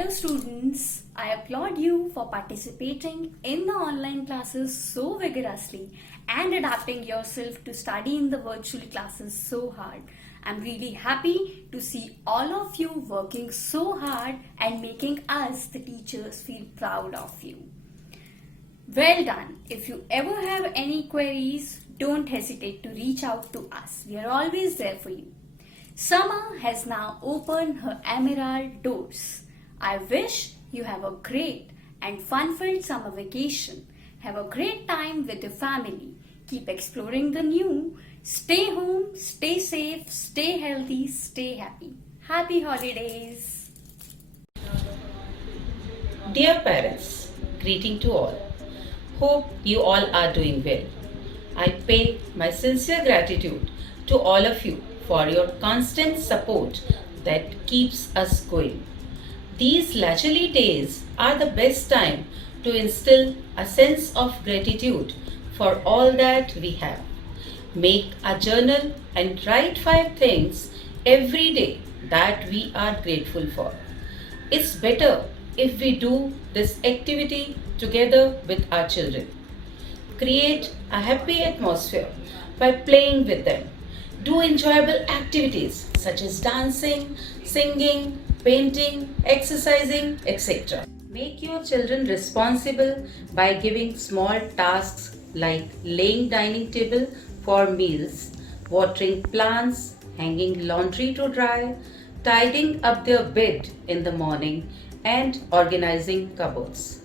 Hello students, I applaud you for participating in the online classes so vigorously and adapting yourself to study in the virtual classes so hard. I'm really happy to see all of you working so hard and making us, the teachers, feel proud of you. Well done. If you ever have any queries, don't hesitate to reach out to us. We are always there for you. Summer has now opened her emerald doors. I wish you have a great and fun-filled summer vacation. Have a great time with your family. Keep exploring the new. Stay home, stay safe, stay healthy, stay happy. Happy holidays. Dear parents, greeting to all. Hope you all are doing well. I pay my sincere gratitude to all of you for your constant support that keeps us going. These leisurely days are the best time to instill a sense of gratitude for all that we have. Make a journal and write 5 things every day that we are grateful for. It's better if we do this activity together with our children. Create a happy atmosphere by playing with them. Do enjoyable activities such as dancing, singing, painting, exercising, etc. Make your children responsible by giving small tasks like laying dining table for meals, watering plants, hanging laundry to dry, tidying up their bed in the morning, and organizing cupboards.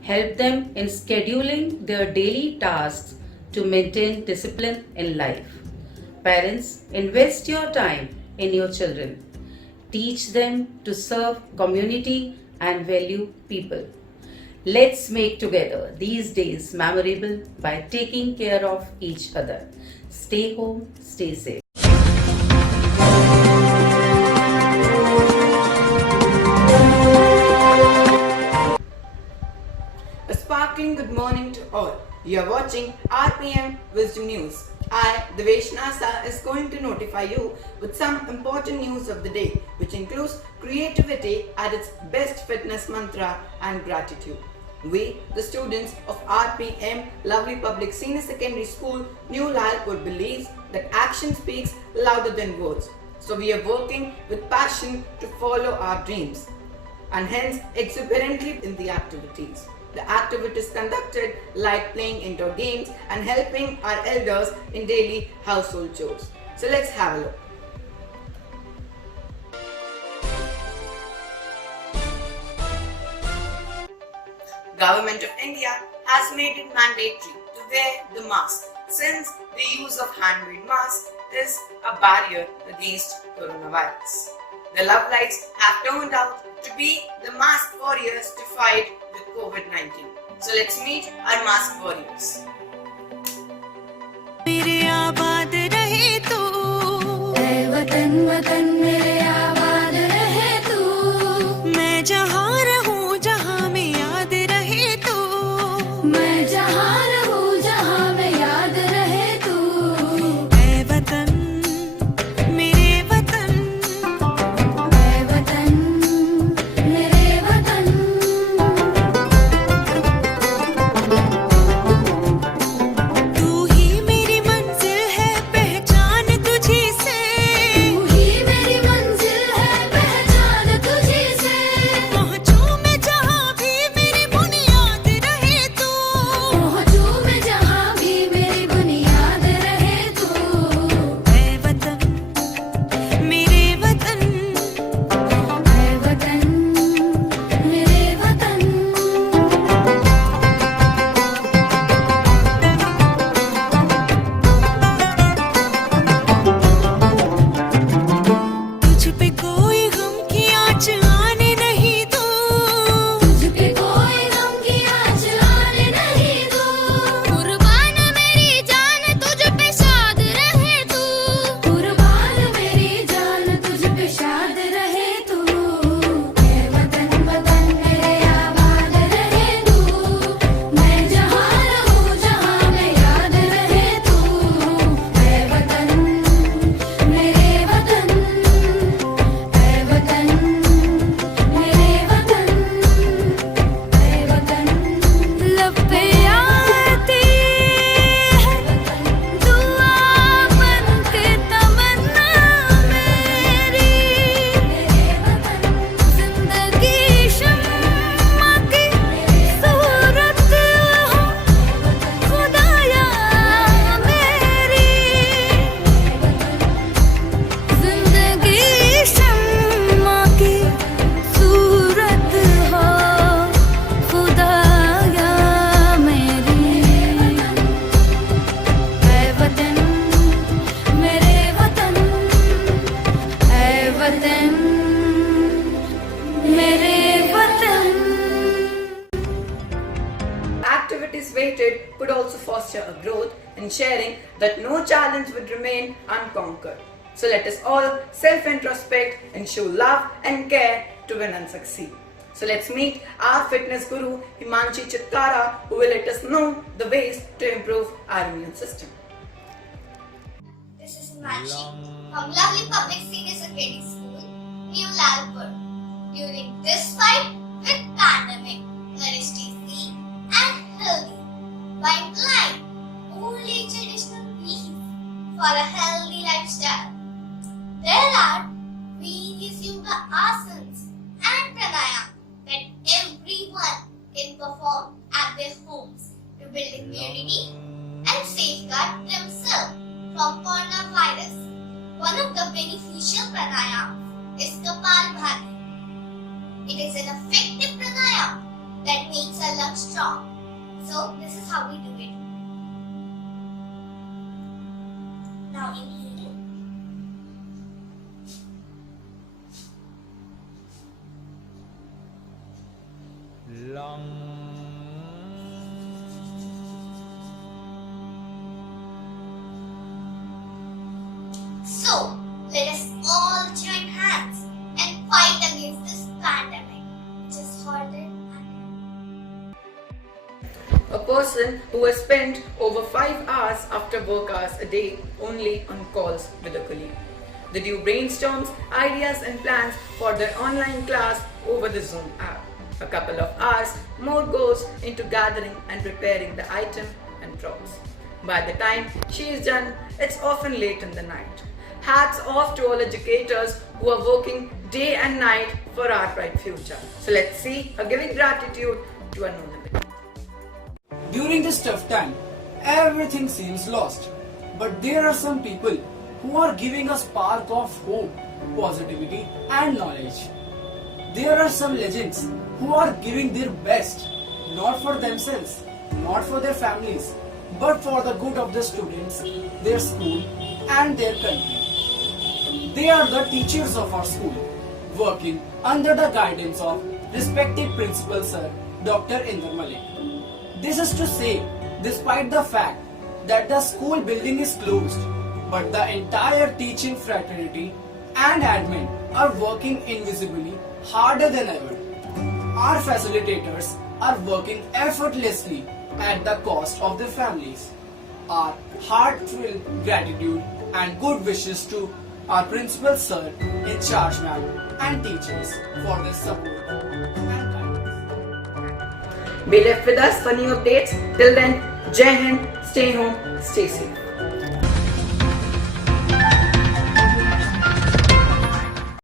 Help them in scheduling their daily tasks to maintain discipline in life. Parents, invest your time in your children. Teach them to serve community and value people. Let's make together these days memorable by taking care of each other. Stay home, stay safe. A sparkling good morning to all. You are watching RPM Wisdom News. I, Devesh Nasa, is going to notify you with some important news of the day, which includes creativity at its best, fitness mantra, and gratitude. We, the students of RPM Lovely Public Senior Secondary School, New Lalpur, believes that action speaks louder than words. So we are working with passion to follow our dreams, and hence exuberantly in the activities. The activities conducted like playing indoor games and helping our elders in daily household chores. So let's have a look. Government of India has made it mandatory to wear the mask since the use of hand-made masks is a barrier against coronavirus. The Love Lights have turned out to be the mask warriors to fight with COVID-19. So let's meet our mask warriors. मेरे आबाद रहे तू, ऐ वतन वतन मेरे आबाद रहे तू, मैं जहाँ रहूँ जहाँ में याद रहे तू, मैं जहाँ रहूँ जहाँ में याद रहे तू, ऐ वतन मेरे वतन, ऐ वतन मेरे वतन, तू ही मेरी मंजिल है पहचान तुझी से, तू ही celebrated could also foster a growth in sharing that no challenge would remain unconquered. So let us all self-introspect and show love and care to win and succeed. So let's meet our fitness guru Himanshi Chitkara, who will let us know the ways to improve our immune system. This is Himanshi from Lovely Public Senior Secondary School, New Lalpur. During this fight with pandemic, let us stay safe and healthy by applying only traditional means for a healthy lifestyle. There are various yoga asanas and pranayama that everyone can perform at their homes to build immunity and safeguard themselves from coronavirus. One of the beneficial pranayama is Kapalbhati. It is an effective pranayama that makes our lungs strong. So this is how we do it. Now inhale. So, let us all join hands and fight against this pandemic, which is harder and A person who has spent over 5 hours after work hours a day only on calls with a colleague. The due brainstorms, ideas and plans for their online class over the Zoom app. A couple of hours more goes into gathering and preparing the item and props. By the time she is done, it's often late in the night. Hats off to all educators who are working day and night for our bright future. So let's see a giving gratitude to Anonymity. During this tough time, everything seems lost. But there are some people who are giving a spark of hope, positivity and knowledge. There are some legends who are giving their best, not for themselves, not for their families, but for the good of the students, their school and their country. They are the teachers of our school, working under the guidance of respected Principal Sir Dr. Inder Malik. This is to say, despite the fact that the school building is closed, but the entire teaching fraternity and admin are working invisibly harder than ever. Our facilitators are working effortlessly at the cost of their families. Our heartfelt gratitude and good wishes to our Principal Sir, in charge ma'am and teachers for their support and guidance. Be left with us for new updates. Till then, Jai Hind, stay home, stay safe.